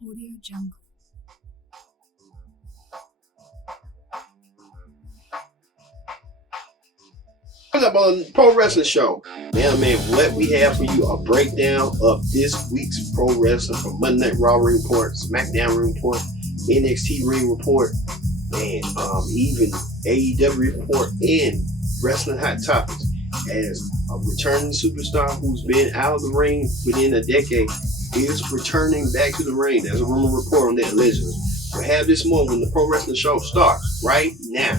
Audio Jungle. What's up on Pro Wrestling Show? Man, what we have for you, a breakdown of this week's pro wrestling from Monday Night Raw Ring Report, SmackDown Ring Report, NXT Ring Report, and even AEW Report and Wrestling Hot Topics. As a returning superstar who's been out of the ring within a decade is returning back to the ring. There's a rumor report on that allegedly. We'll have this more when the Pro Wrestling Show starts right now.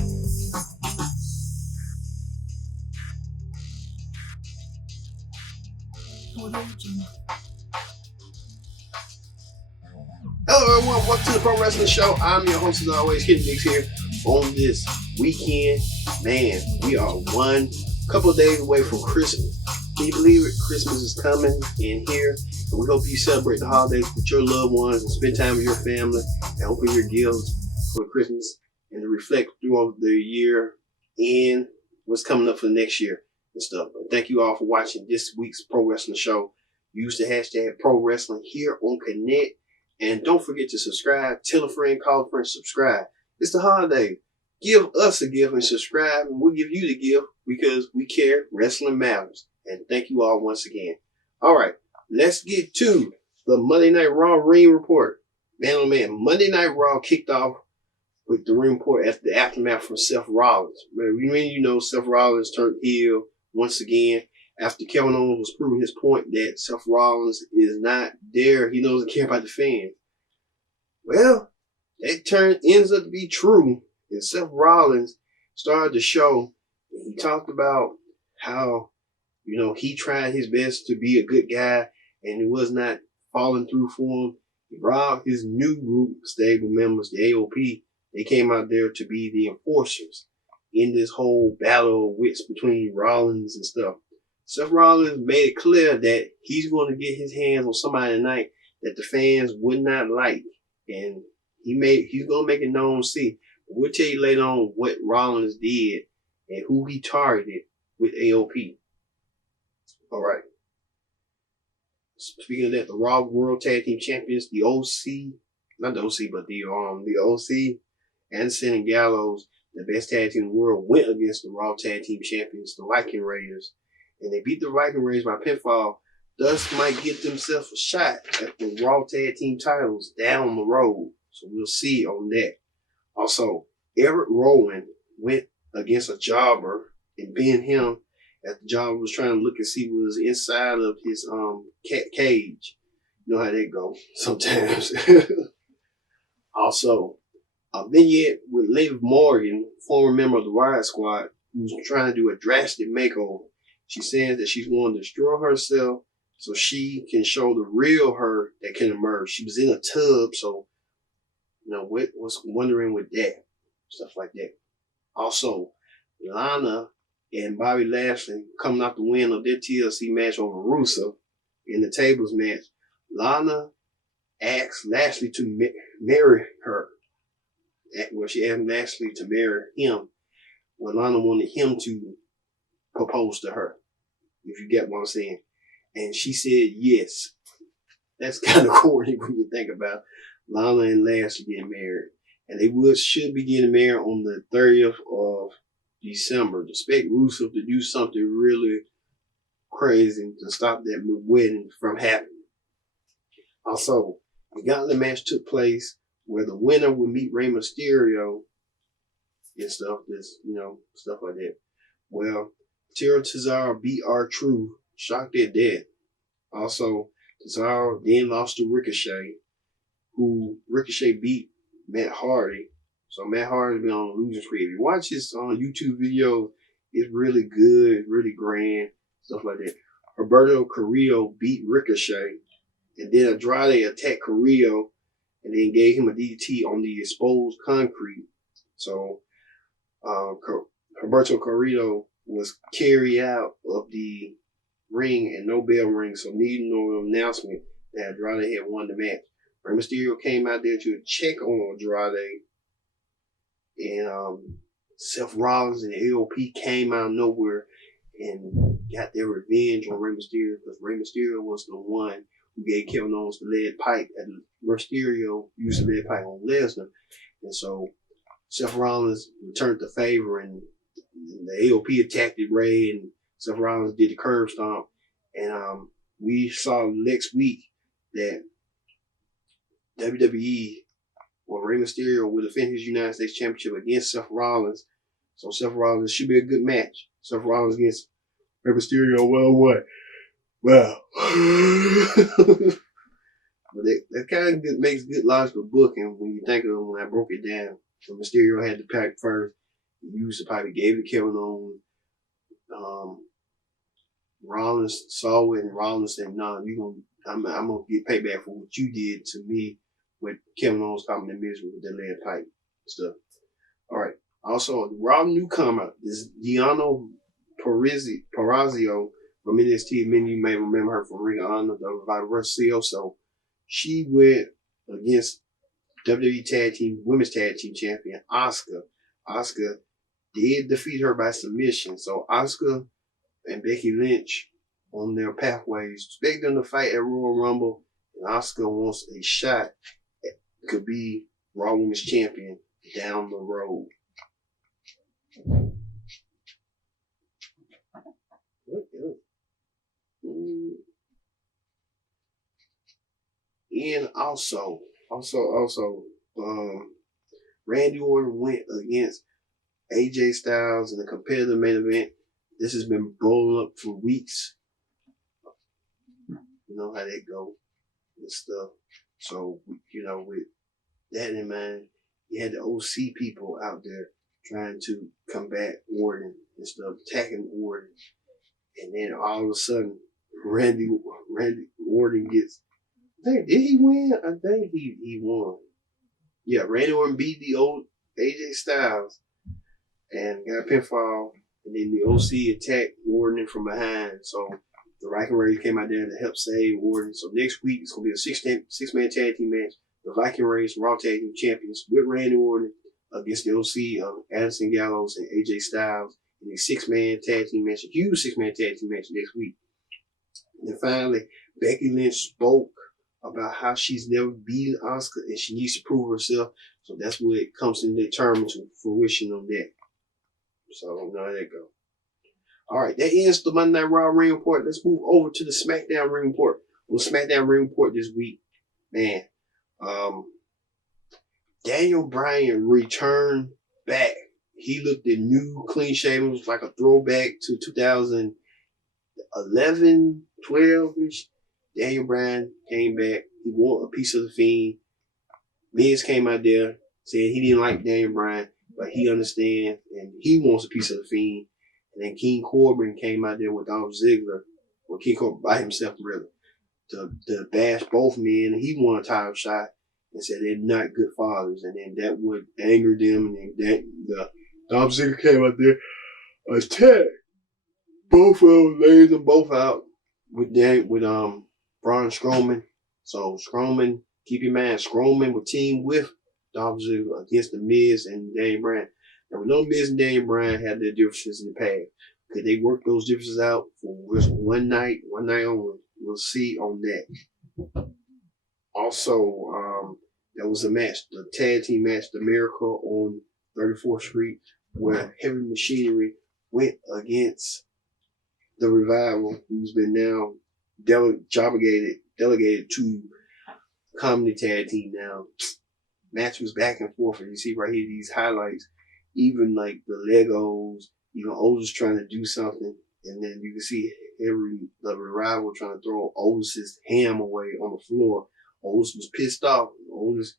Audio Jungle. Hello everyone, welcome to the Pro Wrestling Show. I'm your host as always, Kid Mix here on this weekend. Man, we are one couple of days away from Christmas. Can you believe it? Christmas is coming in here, and we hope you celebrate the holidays with your loved ones and spend time with your family and open your gifts for Christmas and to reflect throughout the year and what's coming up for the next year and stuff. But thank you all for watching this week's Pro Wrestling Show. Use the hashtag Pro Wrestling here on Connect. And don't forget to subscribe, tell a friend, call a friend, subscribe. It's the holiday. Give us a gift and subscribe, and we'll give you the gift because we care. Wrestling matters. And thank you all once again. All right, let's get to the Monday Night Raw Ring Report. Man, oh man, Monday Night Raw kicked off with the Ring Report after the aftermath from Seth Rollins. You know Seth Rollins turned heel once again after Kevin Owens was proving his point that Seth Rollins is not there. He doesn't care about the fans. Well, that turn ends up to be true. And Seth Rollins started the show. And he talked about how, he tried his best to be a good guy and it was not falling through for him. He brought his new group of stable members, the AOP. They came out there to be the enforcers in this whole battle of wits between Rollins and stuff. Seth Rollins made it clear that he's going to get his hands on somebody tonight that the fans would not like. And he's going to make it known. See, we'll tell you later on what Rollins did and who he targeted with AOP. All right. Speaking of that, the Raw World Tag Team Champions, the OC, not the OC, but the OC, Anderson and Gallows, the best tag team in the world, went against the Raw Tag Team Champions, the Viking Raiders. And they beat the Viking Raiders by pinfall, thus might get themselves a shot at the Raw Tag Team titles down the road. So we'll see on that. Also, Eric Rowan went against a jobber and being him as the jobber was trying to look and see what was inside of his cat cage. You know how that go sometimes. Also, a vignette with Liv Morgan, former member of the Riot Squad, who's trying to do a drastic makeover. She says that she's going to destroy herself so she can show the real her that can emerge. She was in a tub, so, what's wondering with that, stuff like that. Also, Lana and Bobby Lashley coming out the win of their TLC match over Rusev in the tables match. Lana asked Lashley to marry her. Well, she asked Lashley to marry him. Well, Lana wanted him to propose to her, if you get what I'm saying. And she said yes. That's kind of corny when you think about Lana and Lashley getting married. And they should be getting married on the 30th of December. Expect Rusev to do something really crazy to stop that wedding from happening. Also, the Gauntlet match took place where the winner would meet Rey Mysterio and stuff, stuff like that. Well, Tara Cesaro beat R-Truth, shocked at that. Also, Cesaro then lost to Ricochet, who Ricochet beat Matt Hardy. So Matt Hardy's been on a losing streak. If you watch his YouTube video, it's really good, really grand, stuff like that. Roberto Carrillo beat Ricochet, and then Andrade attacked Carrillo and then gave him a DDT on the exposed concrete. So Roberto Carrillo was carried out of the ring and no bell ring, so needing no announcement that Andrade had won the match. Rey Mysterio came out there to check on Andrade, and Seth Rollins and the AOP came out of nowhere and got their revenge on Rey Mysterio because Rey Mysterio was the one who gave Kevin Owens the lead pipe, and Mysterio used the lead pipe on Lesnar. And so Seth Rollins returned the favor, and the AOP attacked Ray, and Seth Rollins did the curb stomp. And we saw next week that WWE or Rey Mysterio will defend his United States Championship against Seth Rollins. So Seth Rollins should be a good match. Seth Rollins against Rey Mysterio. Well, what? Well, but that kind of makes good logical booking when you think of it, when I broke it down. So Mysterio had the pipe first. He used the pipe. He gave it to Kevin Owens. Rollins saw it, and Rollins said, "No, I'm gonna get payback for what you did to me with Kevin Owens coming the misery with the lead pipe stuff." All right. Also, Raw newcomer is Deonna Purrazzo from NXT. Many of you may remember her from Ring of Honor, the Revival CEO. So she went against WWE Women's Tag Team Champion Asuka. Asuka did defeat her by submission. So Asuka and Becky Lynch on their pathways. Expect them to fight at Royal Rumble. And Asuka wants a shot at could be Raw Women's Champion down the road. And also, Randy Orton went against AJ Styles in a competitive main event. This has been blowing up for weeks. You know how that go and stuff. So, you know, with that in mind, you had the OC people out there trying to combat Orton and stuff, attacking Orton. And then all of a sudden, Randy Orton gets, did he win? I think he won. Yeah, Randy Orton beat the old AJ Styles and got a pinfall. And then the OC attacked Orton from behind. So the Viking Raiders came out there to help save Orton. So next week, it's going to be a six-man tag team match. The Viking Raiders, Raw Tag Team Champions, with Randy Orton against the OC of Addison Gallows and AJ Styles in a six-man tag team match, a huge six-man tag team match next week. And then finally, Becky Lynch spoke about how she's never beaten Asuka and she needs to prove herself. So that's what it comes in determined to fruition on that. So now there you go. All right, that ends the Monday Night Raw Ring Report. Let's move over to the SmackDown Ring Report. On the SmackDown Ring Report this week, man, Daniel Bryan returned back. He looked at new, clean shaven. It was like a throwback to 2011, 12-ish. Daniel Bryan came back. He wanted a piece of the Fiend. Miz came out there, said he didn't like Daniel Bryan, but he understands, and he wants a piece of the Fiend. And then King Corbin came out there with Dolph Ziggler, or King Corbin by himself, really, to bash both men. He won a title shot and said they're not good fathers. And then that would anger them. And then the Dolph Ziggler came out there, attacked both of them, laid them both out with Braun Strowman. So Strowman, keep in mind, Strowman would team with Dolph Ziggler against the Miz and Daniel Bryan. Now, we know Miz and Daniel Bryan had their differences in the past. Could they work those differences out for just one night only? We'll see on that. Also, there was a match, the tag team match, The Miracle on 34th Street, where Heavy Machinery went against the Revival, who's been now delegated to Comedy Tag Team now. Match was back and forth, and you see right here these highlights. Even like the Legos, Otis trying to do something, and then you can see the Revival trying to throw Otis's ham away on the floor. Otis was pissed off. Otis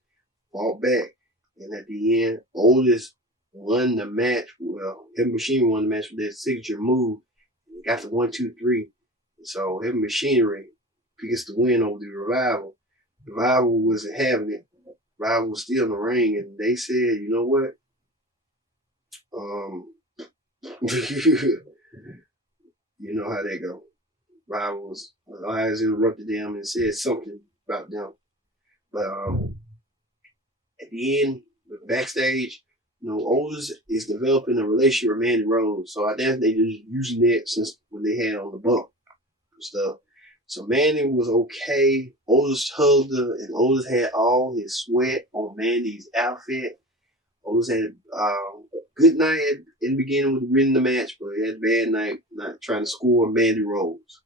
fought back, and at the end, Otis won the match. Well, Heavy Machinery won the match with their signature move. They got the 1, 2, 3. So Heavy Machinery gets the win over the Revival. The Revival wasn't having it. Revival was still in the ring, and they said, you know what? You know how they go. Rivals, Elias interrupted them and said something about them. But at the end, backstage, Otis is developing a relationship with Mandy Rose. So I think they just using that since when they had on the bump and stuff. So Mandy was okay. Otis hugged her, and Otis had all his sweat on Mandy's outfit. Otis had a good night in the beginning with winning the match, but he had a bad night not trying to score Mandy Rose.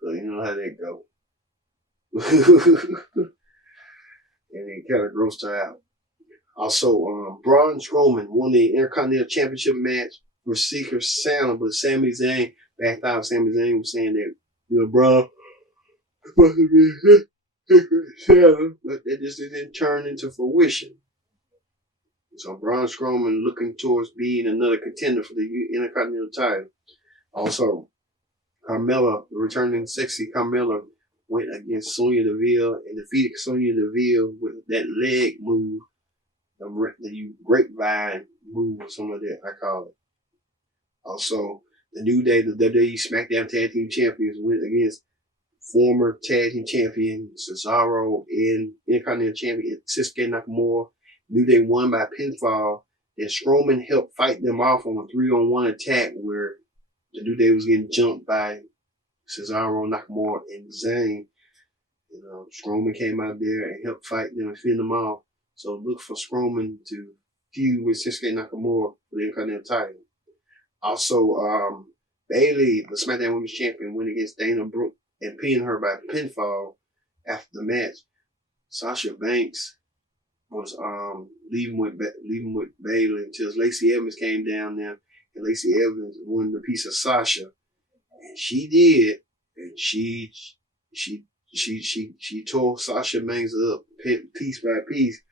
So you know how that go. And it kind of grossed her out. Also, Braun Strowman won the Intercontinental Championship match for Secret Santa, but Sami Zayn backed out. Sami Zayn was saying that, Braun supposed to be Secret Santa, but that just didn't turn into fruition. So Braun Strowman looking towards being another contender for the Intercontinental title. Also, Carmella, the returning sexy Carmella, went against Sonya Deville and defeated Sonya Deville with that leg move, the grapevine move or something like that, I call it. Also, the New Day, the WWE SmackDown Tag Team Champions, went against former Tag Team Champion Cesaro and Intercontinental Champion Shinsuke Nakamura. New Day won by pinfall. Then Strowman helped fight them off on a 3-on-1 attack where the New Day was getting jumped by Cesaro, Nakamura, and Zayn. Strowman came out there and helped fight them and fend them off. So look for Strowman to feud with Shinsuke Nakamura for the Intercontinental title. Also, Bayley, the SmackDown Women's Champion, went against Dana Brooke and pinned her by pinfall after the match. Sasha Banks was leaving with Bayley until Lacey Evans came down there, and Lacey Evans won the piece of Sasha, and she did, and she tore Sasha Banks up piece by piece,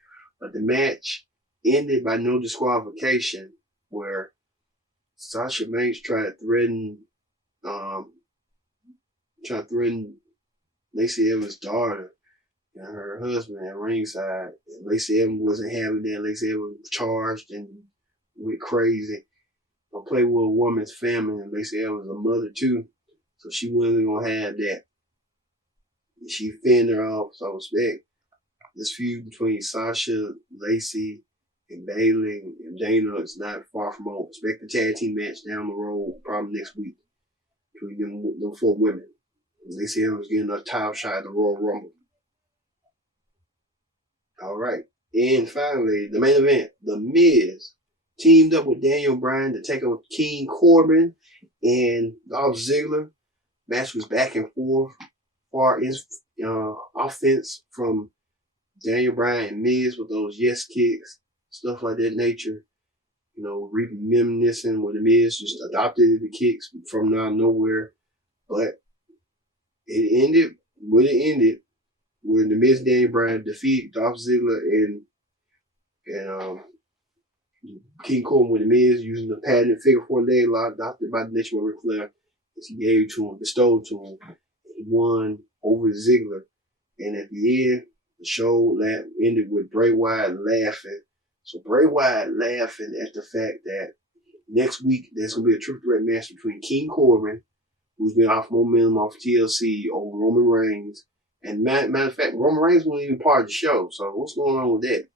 but the match ended by no disqualification, where Sasha Banks tried to threaten Lacey Evans' daughter and her husband at ringside. And Lacey Evans wasn't having that. Lacey Evans was charged and went crazy. Don't play with a woman's family, and Lacey Evans was a mother too, so she wasn't gonna have that. She fended her off. So I respect this feud between Sasha, Lacey, and Bayley and Dana is not far from over. Expect the tag team match down the road, probably next week, between them 4 women. Lacey Evans getting a title shot at the Royal Rumble. All right. And finally, the main event, The Miz teamed up with Daniel Bryan to take on King Corbin and Dolph Ziggler. Match was back and forth. Far as offense from Daniel Bryan and Miz with those yes kicks, stuff like that nature. Reminiscing where the Miz just adopted the kicks from out of nowhere. But it ended when the Miz and Daniel Bryan defeat Dolph Ziggler and King Corbin with the Miz using the patented figure 4 leg lock adopted by the Nature Ric Flair, as he gave to him, bestowed to him. He won over Ziggler, and at the end, the show ended with Bray Wyatt laughing. So Bray Wyatt laughing at the fact that next week there's going to be a triple threat match between King Corbin, who's been off momentum off TLC, over Roman Reigns. And matter of fact, Roman Reigns wasn't even part of the show. So what's going on with that?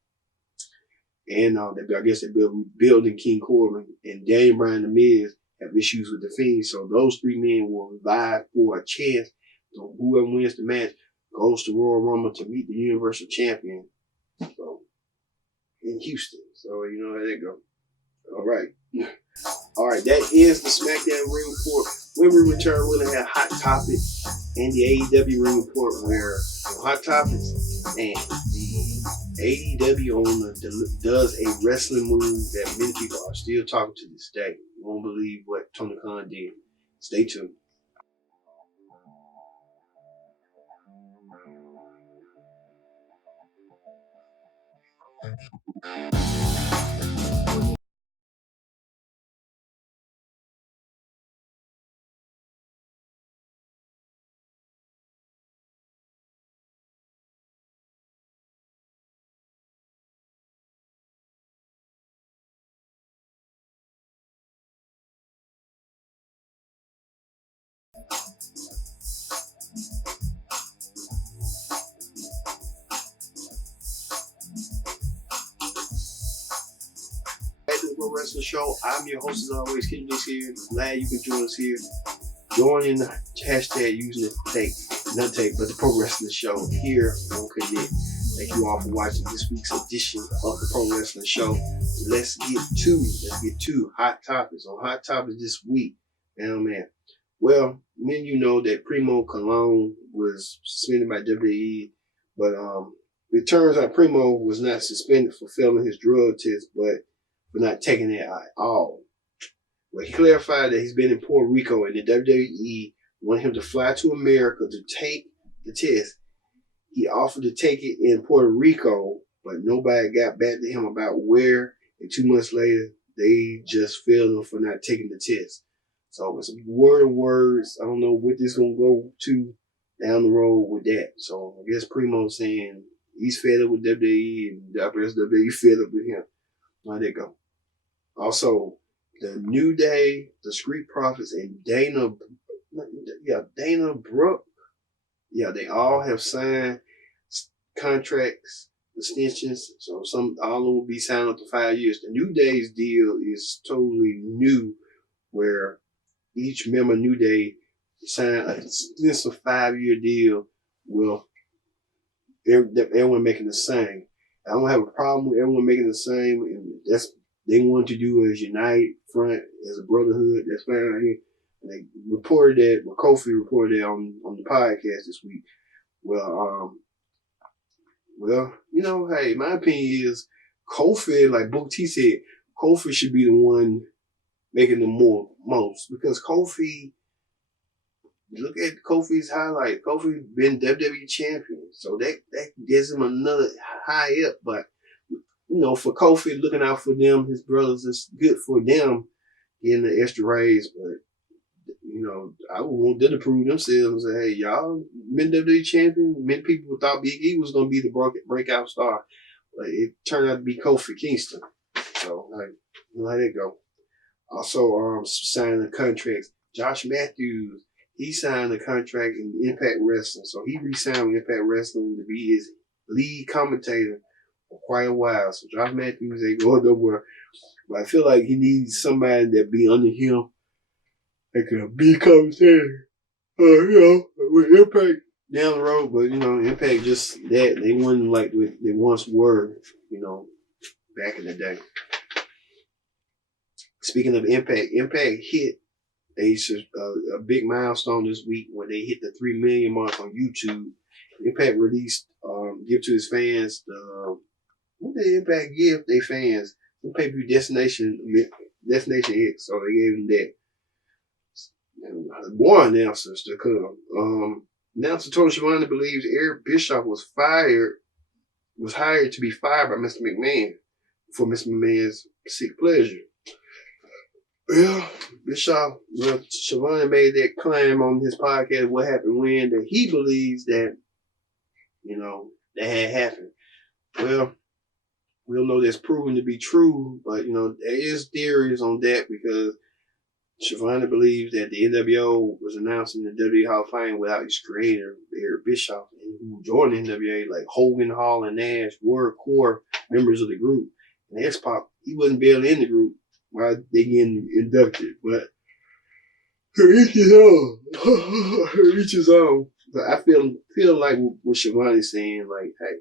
And I guess they're building King Corbin, and Daniel Bryan and The Miz have issues with the Fiend. So those 3 men will vie for a chance. So whoever wins the match goes to Royal Rumble to meet the Universal Champion. So in Houston. So you know how that go. All right. All right, that is the SmackDown Ring Report. When we return, we're going to have Hot Topics and the AEW Ring Report, where Hot Topics and the AEW owner does a wrestling move that many people are still talking to this day. You won't believe what Tony Khan did. Stay tuned. Back to the Pro Wrestling Show. I'm your host as always, Kendrick here. Glad you can join us here. Join in the hashtag using it. Thanks. not take, but the Pro Wrestling Show here on Connect. Thank you all for watching this week's edition of the Pro Wrestling Show. Let's get to Hot Topics. On Hot Topics this week, man. Well, many of you know that Primo Cologne was suspended by WWE, but it turns out Primo was not suspended for failing his drug test, but for not taking it at all. Well, he clarified that he's been in Puerto Rico and the WWE wanted him to fly to America to take the test. He offered to take it in Puerto Rico, but nobody got back to him about where, and 2 months later, they just failed him for not taking the test. So it's a word of words. I don't know what this is going to go to down the road with that. So I guess Primo's saying he's fed up with WWE and the rest of WWE fed up with him. Let it go. Also, the New Day, the Street Profits, and Dana Brooke, they all have signed contracts, extensions. So all of them will be signed up to 5 years. The New Day's deal is totally new, where each member of New Day sign an extensive 5-year deal with everyone making the same. I don't have a problem with everyone making the same, and that's they want to do is unite front as a brotherhood. That's fine right here. And they reported that, Kofi reported that on the podcast this week. Well, hey, my opinion is Kofi, like Booker T said, Kofi should be the one making the most, because Kofi, look at Kofi's highlight. Kofi been WWE champion, so that gives him another high up. But for Kofi looking out for them, his brothers, it's good for them getting the extra raise. But I would want them to prove themselves and say, hey, y'all been WWE champion. Many people thought Big E was gonna be the breakout star, but it turned out to be Kofi Kingston. So let it go. Also, signing the contracts. Josh Matthews, he signed a contract in Impact Wrestling, so he re-signed with Impact Wrestling to be his lead commentator for quite a while. So Josh Matthews ain't going nowhere, but I feel like he needs somebody that be under him that can be commentator. With Impact down the road, but Impact just that they wasn't like what they once were, back in the day. Speaking of Impact hit a big milestone this week when they hit the 3 million mark on YouTube. Impact released, give to his fans what did Impact give their fans? The pay-per-view Destination X, so they gave them that. And more announcers to come. Announcer Tony Schiavone believes Eric Bischoff was hired to be fired by Mr. McMahon for Mr. McMahon's sick pleasure. Well, Schiavone made that claim on his podcast, What Happened When, that he believes that, that had happened. Well, we don't know that's proven to be true, but, there is theories on that because Schiavone believes that the NWO was announcing the WWE Hall of Fame without its creator, Eric Bischoff, who joined the NWA, like Hogan, Hall, and Nash were core members of the group. And X-Pac, he wasn't barely in the group while they getting inducted, but each his own. But I feel like what Schiavone is saying, like, hey,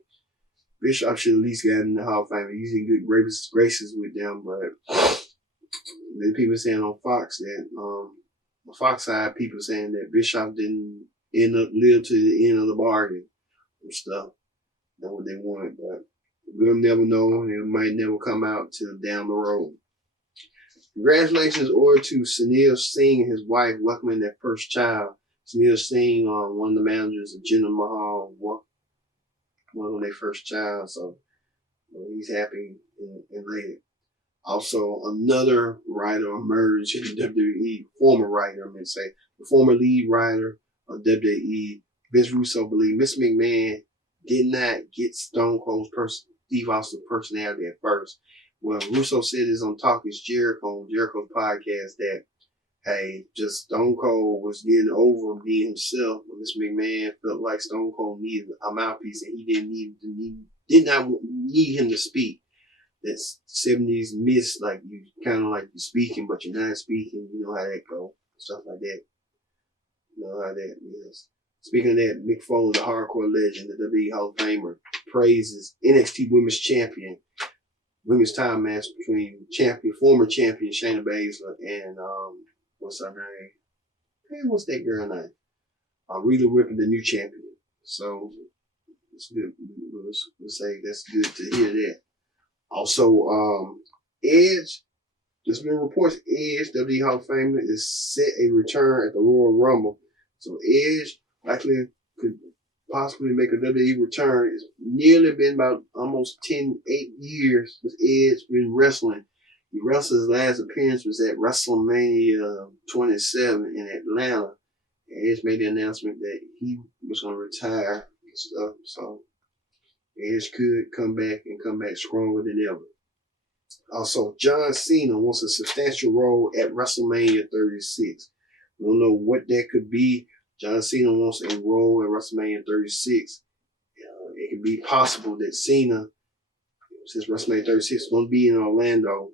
Bischoff should at least get in the Hall of Fame. He's in good graces with them, but the people saying on Fox that the Fox side people saying that Bischoff didn't live to the end of the bargain and stuff. That's what they wanted, but we'll never know. It might never come out till down the road. Congratulations to Sunil Singh and his wife welcoming their first child. Sunil Singh, one of the managers of Jinder Mahal, welcomed their first child, so he's happy and elated. Also, another writer emerged in WWE, former writer, the former lead writer of WWE, Vince Russo, believed Mr. McMahon did not get Stone Cold's Steve Austin's personality at first. Well, Russo said this on Talk Is Jericho, on Jericho's podcast, that, hey, just Stone Cold was getting over being himself. But Mr. McMahon felt like Stone Cold needed a mouthpiece, and he did not need him to speak. That 70s miss, like you kind of like you're speaking, but you're not speaking. You know how that go, stuff like that. You know how that is. Speaking of that, Mick Foley, the hardcore legend, the WWE Hall of Famer, praises NXT Women's Champion, women's title match between former champion Shayna Baszler and what's her name? Hey, what's that girl name? Rhea Ripley, the new champion. So it's good. We'll say that's good to hear that. Also, Edge. There's been reports Edge, WWE Hall of Famer, is set a return at the Royal Rumble. So Edge likely could possibly make a WWE return. It's nearly been about almost 8 years since Edge been wrestling. He wrestled, his last appearance was at WrestleMania 27 in Atlanta. Edge made the announcement that he was going to retire and stuff. So Edge could come back stronger than ever. Also, John Cena wants a substantial role at WrestleMania 36. We don't know what that could be. John Cena wants a role at WrestleMania 36. It could be possible that Cena, since WrestleMania 36 is going to be in Orlando,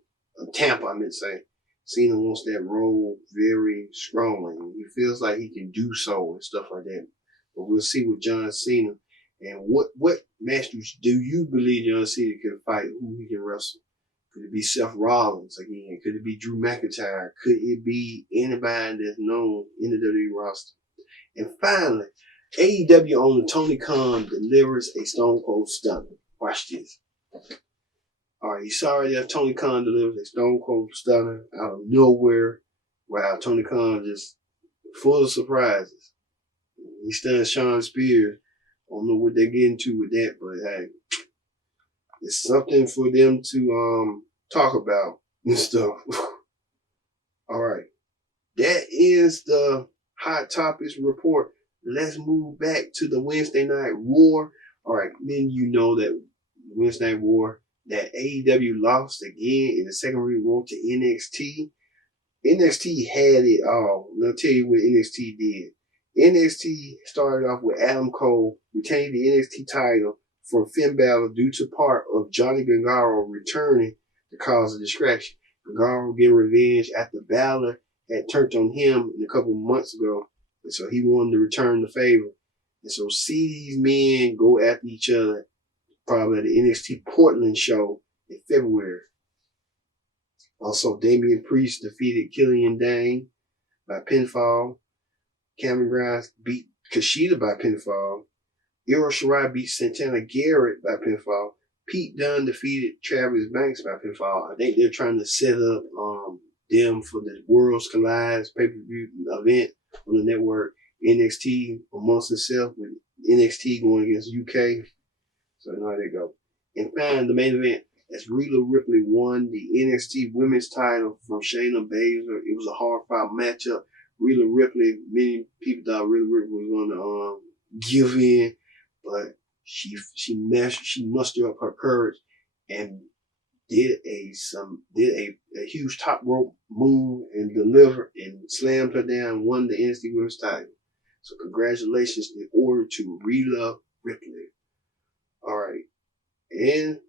Tampa, I meant to say, Cena wants that role very strongly. He feels like he can do so and stuff like that. But we'll see with John Cena. And what match do you believe John Cena can fight? Who he can wrestle? Could it be Seth Rollins again? Could it be Drew McIntyre? Could it be anybody that's known in the WWE roster? And finally, AEW owner Tony Khan delivers a Stone Cold Stunner. Watch this. All right, you sorry that Tony Khan delivers a Stone Cold Stunner out of nowhere. Wow, Tony Khan just full of surprises. He stunned Sean Spears. I don't know what they're getting to with that, but hey, it's something for them to talk about and stuff. All right. That is the Hot Topics report. Let's move back to the Wednesday Night War. All right. Then you know that Wednesday Night War, that AEW lost again in the second road to NXT. NXT had it all. And I'll tell you what NXT did. NXT started off with Adam Cole retaining the NXT title from Finn Balor due to part of Johnny Gargano returning to cause a distraction. Gargano getting revenge after Balor had turned on him a couple months ago, and so he wanted to return the favor. And so see these men go after each other probably at the NXT Portland show in February. Also, Damian Priest defeated Killian Dane by pinfall. Cameron Grimes beat Kushida by pinfall. Io Shirai beat Santana Garrett by pinfall. Pete Dunne defeated Travis Banks by pinfall. I think they're trying to set up them for the Worlds Collide pay-per-view event on the network. NXT amongst itself with NXT going against UK. So you know how they go. And finally, the main event, as Rhea Ripley won the NXT Women's title from Shayna Baszler. It was a hard-fought matchup. Rhea Ripley, many people thought Rhea Ripley was going to give in, but she mustered up her courage and did a huge top rope move and delivered and slammed her down, won the NXT Women's title. So congratulations in order to Rhea Ripley. All right, and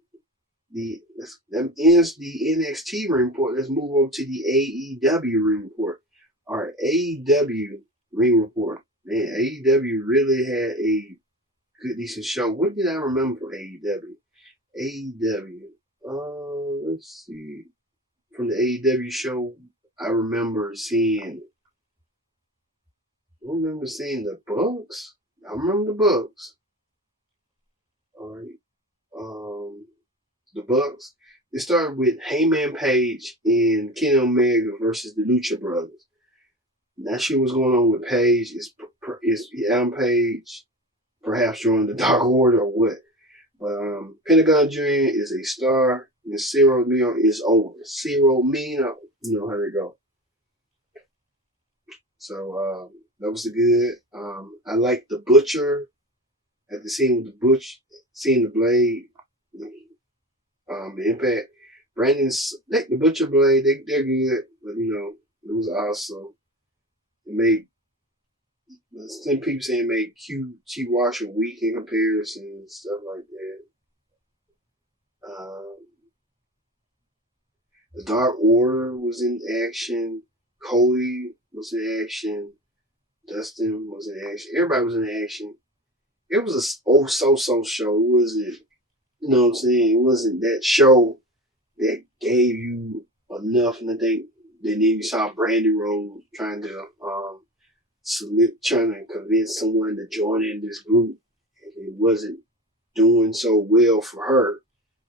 that ends the NXT ring report. Let's move over to the AEW ring report. All right, AEW ring report. Man, AEW really had a good, decent show. What did I remember from AEW? Let's see. From the AEW show, I remember seeing the Bucks. I remember the Bucks. All right. The Bucks. It started with Heyman Page and Kenny Omega versus the Lucha Brothers. Not sure what's going on with Page. Is Adam Page perhaps joining the Dark Order or what? But Pentagon Jr. is a star, and Cero Miedo is over. Cero Miedo, you know how they go. So that was the good. I like the Butcher. At the scene with the seeing the Blade, the Impact. The Butcher Blade, they're good, but you know it was awesome. It made some people saying it made QT Washer weak in comparison and stuff like that. The Dark Order was in action. Cody was in action. Dustin was in action. Everybody was in action. It was a so show. It wasn't, you know what I'm saying? It wasn't that show that gave you enough. And I think then you saw Brandy Rose trying to trying to convince someone to join in this group, and it wasn't doing so well for her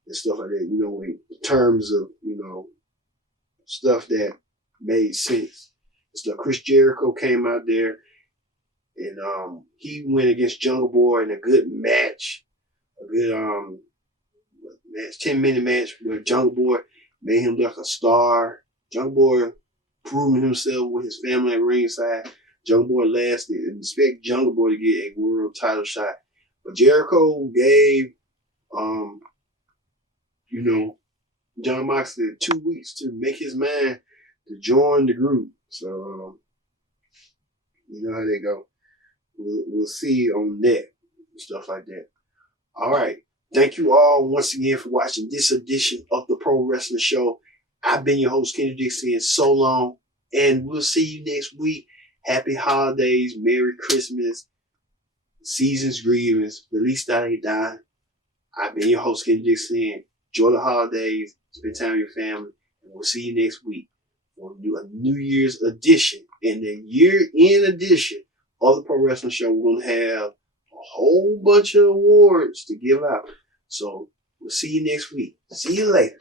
and stuff like that. You know, in terms of stuff that made sense. So Chris Jericho came out there and he went against Jungle Boy in a good match, a good match, 10-minute match where Jungle Boy made him look a star. Jungle Boy proving himself with his family at ringside. Jungle Boy lasted, and expect Jungle Boy to get a world title shot. But Jericho gave, John Moxley 2 weeks to make his mind to join the group. So, you know how they go. We'll see on that and stuff like that. All right. Thank you all once again for watching this edition of the Pro Wrestling Show. I've been your host, Kenny Dixon, so long, and we'll see you next week. Happy holidays, Merry Christmas, Season's Greetings, Feliz Navidad. I've been your host, Kenny Dixon. Enjoy the holidays, spend time with your family, and we'll see you next week for a New Year's edition. And the year-end edition of the Pro Wrestling Show, we're going to have a whole bunch of awards to give out. So we'll see you next week. See you later.